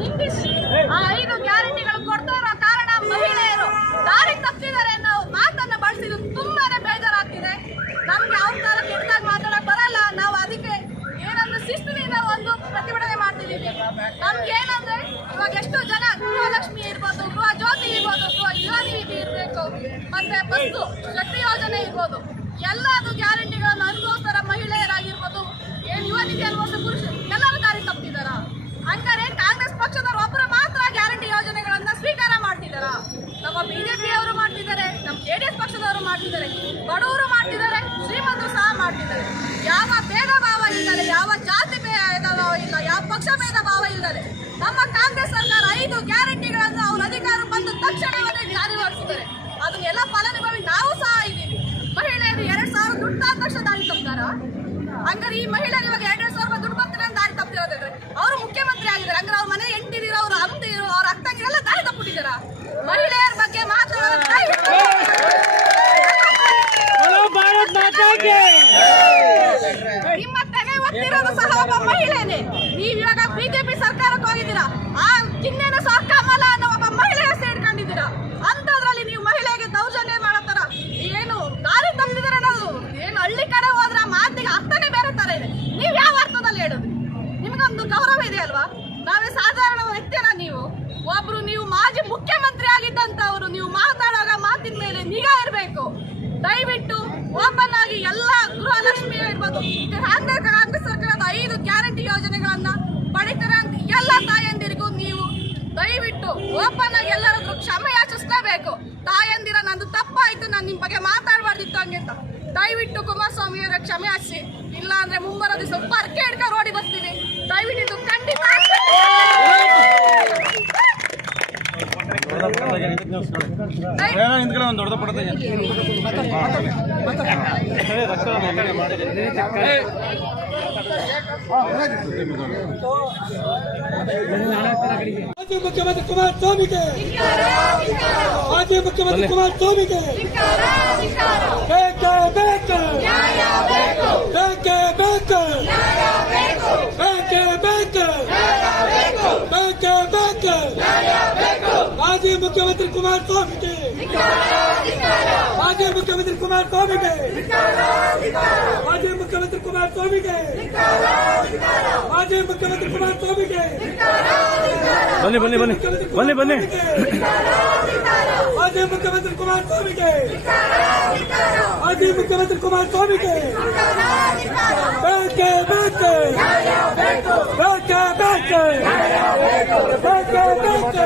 ನಿಂದಿಸಿ ಆ 5 ಗ್ಯಾರಂಟಿಗಳು ಕೊಡ್ತಾ ಕಾರಣ ಮಹಿಳೆಯರು ದಾರಿ ತಪ್ಪಿದ್ದಾರೆ ಅನ್ನೋ ಮಾತನ್ನ ಬಳಸಿದ್ದು ತುಂಬಾನೇ ಬೇಜಾರಾಗ್ತಿದೆ. ನಮ್ಗೆ ಯಾವ ತರ ಕೆಟ್ಟದಾಗ ಮಾತಾಡಕ್ ಬರಲ್ಲ. ನಾವು ಅದಕ್ಕೆ ಏನಂದ್ರೆ ಶಿಸ್ತಿನಿಂದ ಒಂದು ಪ್ರತಿಭಟನೆ ಮಾಡ್ತಿದ್ದೀವಿ. ನಮ್ಗೆ ಏನಂದ್ರೆ ಇವಾಗ ಎಷ್ಟು ಜನ ಗೃಹಲಕ್ಷ್ಮಿ ಇರ್ಬೋದು, ಗೃಹ ಜ್ಯೋತಿ ಇರ್ಬೋದು, ಗೃಹ ಯುವ ನಿಧಿ ಇರ್ಬೇಕು, ಮತ್ತೆ ಬಸ್ಸು ಶಕ್ತಿ ಯೋಜನೆ ಇರ್ಬೋದು, ಎಲ್ಲದು ಗ್ಯಾರಂಟಿಗಳನ್ನು ಅನುಭವಿಸ್ತಾರ ಮಹಿಳೆಯರಾಗಿರ್ಬೋದು, ಏನ್ ಯುವ ನಿಧಿ ಅನುಭವಿಸೋ ಪುರುಷರು ಎಲ್ಲರೂ ದಾರಿ ತಪ್ಪಿದಾರ. ಹಂಗಾರೆ ಕಾಂಗ್ರೆಸ್ ಪಕ್ಷದವರು ಒಬ್ಬರು ಮಾತ್ರ ಗ್ಯಾರಂಟಿ ಯೋಜನೆಗಳನ್ನ ಸ್ವೀಕಾರ ಮಾಡ್ತಿದಾರ. ನಮ್ಮ ಬಿಜೆಪಿ ಅವರು ಮಾಡ್ತಿದ್ದಾರೆ, ನಮ್ಮ ಜೆಡಿಎಸ್ ಪಕ್ಷದವರು ಮಾಡ್ತಿದ್ದಾರೆ, ಬಡವರು ಮಾಡ್ತಿದ್ದಾರೆ, ಶ್ರೀಮಂತರು ಸಹ ಮಾಡ್ತಿದ್ದಾರೆ. ಯಾವ ಭೇದ ಭಾವ ಇಲ್ಲದೆ, ಯಾವ ಜಾತಿ ಭೇದ ಭಾವ ಇಲ್ಲ, ಯಾವ ಪಕ್ಷ ಭೇದ ಭಾವ ಇಲ್ಲದೆ ನಮ್ಮ ಕಾಂಗ್ರೆಸ್ ಸರ್ಕಾರ 5 ಗ್ಯಾರಂಟಿಗಳನ್ನು ಅವ್ರ ಅಧಿಕಾರ ಬಂದ ತಕ್ಷಣವೇ ಜಾರಿಗೊಳಿಸಿದ್ದಾರೆ. ಅದನ್ನೆಲ್ಲ ಫಲಾನುಭವಿ ನಾವು ಸಹ ಇದ್ದೀವಿ. ಮಹಿಳೆಯರು 2,000 ದುಡ್ಡು ಆದ ತಕ್ಷಣ ದಾರಿ ತಪ್ಪಾರ. ಹಂಗಾರೆ ಈ ಮಹಿಳೆಯರು ಇವಾಗ 2,000 ರೂಪಾಯಿ ದುಡ್ಡು ಬರ್ತಾರೆ ಅಂತ ದಾರಿ ತಪ್ಪಿರೋದ್ರೆ ಅವರು ಮುಖ್ಯಮಂತ್ರಿ ಆಗಿದ್ದಾರೆ. ಹಂಗಾರೆ ಅವ್ರ ಮನೆ ಹೆಂಡತಿರು, ಅವ್ರ ಅಮ್ಮದಿರು, ಅವ್ರ ಅಕ್ಕಂಗಿರೆಲ್ಲ ದಾರಿ ತಪ್ಪಿಟ್ಟಿದ್ದಾರ. ಮಹಿಳೆಯರ ಬಗ್ಗೆ ನಿಮ್ಮ ತಲೆ ಒತ್ತಿರೋದು ಸಹ ಒಬ್ಬ ಮಹಿಳೆನೇ. ನೀವು ಇವಾಗ ಬಿಜೆಪಿ ಸರ್ಕಾರಕ್ಕೆ ಹೋಗಿದ್ದೀರಾ, ಆ ಚಿಹ್ನೆನ ಸಹ ಕಮಲ ಅನ್ನೋ ಒಬ್ಬ ಮಹಿಳೆಯ ಸೇರ್ಕೊಂಡಿದ್ದೀರಾ. ಅಂತದ್ರಲ್ಲಿ ನೀವು ಮಹಿಳೆಗೆ ದೌರ್ಜನ್ಯ ಮಾಡತ್ತಾರ. ಏನು ದಾರಿ ತಪ್ಪಿದ್ದಾರೆ ಅನ್ನೋದು ಏನು ಹಳ್ಳಿ ಕಡೆ ಹೋದ್ರ ಮಾತಿಗೆ ಅರ್ಥನೇ ಬೇರೆ ತರ ಇದೆ. ನೀವು ಯಾವ ಅರ್ಥದಲ್ಲಿ ಹೇಳೋದು? ನಿಮ್ಗೊಂದು ಗೌರವ ಇದೆ ಅಲ್ವಾ? ನಾವೇ ಸಾಧಾರಣ ವ್ಯಕ್ತಿನ. ನೀವು ಮಾಜಿ ಮುಖ್ಯಮಂತ್ರಿ ಆಗಿದ್ದಂತವ್ರು. ನೀವು ಮಾತಾಡುವಾಗ ಮಾತಿನ ಮೇಲೆ ನಿಗಾ ಇರಬೇಕು. ದಯವಿಟ್ಟು ಓಪನ್ ಆಗಿ ಎಲ್ಲ ಗೃಹಲಕ್ಷ್ಮಿ ಇರ್ಬೋದು, ಕಾಂಗ್ರೆಸ್ ಸರ್ಕಾರದ 5 ಗ್ಯಾರಂಟಿ ಯೋಜನೆಗಳನ್ನ ಪಡಿತಾರೆ ಅಂತ ಎಲ್ಲ ತಾಯಂದಿರಿಗೂ ನೀವು ದಯವಿಟ್ಟು ಓಪನ್ ಆಗಿ ಎಲ್ಲರೂ ಕ್ಷಮೆ ಯಾಚಿಸಲೇಬೇಕು. ತಾಯಂದಿರ ನಂದು ತಪ್ಪಾಯ್ತು, ನಾನು ನಿಮ್ ಬಗ್ಗೆ ಮಾತಾಡಬಾರ್ದಿತ್ತು ಹಂಗೆ ಅಂತ ದಯವಿಟ್ಟು ಕುಮಾರಸ್ವಾಮಿ ಅವರ ಕ್ಷಮೆ ಯಾಚಿಸಿ. ಇಲ್ಲ ಅಂದ್ರೆ ಮುಂಬರೋ ದಿವಸ ಪರ್ಕೆ ಹಿಡ್ಕೊಂಡು ರೋಡಿ ಬರ್ತೀವಿ. ದಯವಿಟ್ಟು ಇದು ಖಂಡಿತ ಮಾಜಿ ಮುಖ್ಯಮಂತ್ರಿ ಕುಮಾರಸ್ವಾಮಿಗೆ, ಮಾಜಿ ಮುಖ್ಯಮಂತ್ರಿ ಕುಮಾರಸ್ವಾಮಿಗೆ ಬೇಕೇ ಬೇಕು, ಬೇಕೇ ಬೇಕು, ಬೇಕೇ ಬೇಕು, ಬೇಕೇ ಬೇಕು. ಮಾಜಿ ಮುಖ್ಯಮಂತ್ರಿ ಕುಮಾರಸ್ವಾಮಿಗೆ, ಮಾಜಿ ಮುಖ್ಯಮಂತ್ರಿ ಕುಮಾರಸ್ವಾಮಿಗೆ, ಮಾಜಿ ಮುಖ್ಯಮಂತ್ರಿ ಕುಮಾರಸ್ವಾಮಿಗೆ, ಮಾಜಿ ಮುಖ್ಯಮಂತ್ರಿ ಕುಮಾರಸ್ವಾಮಿಗೆ. ಬನ್ನಿ ಬನ್ನಿ ಬನ್ನಿ ಬನ್ನಿ ಬನ್ನಿ. ಮಾಜಿ ಮುಖ್ಯಮಂತ್ರಿ ಕುಮಾರಸ್ವಾಮಿಗೆ, ಮಾಜಿ ಮುಖ್ಯಮಂತ್ರಿ ಕುಮಾರಸ್ವಾಮಿಗೆ ಬೇಕೇ ಬೇಕು, ಬೇಕೇ ಬೇಕು, ಬೇಕೇ ಬೇಕು.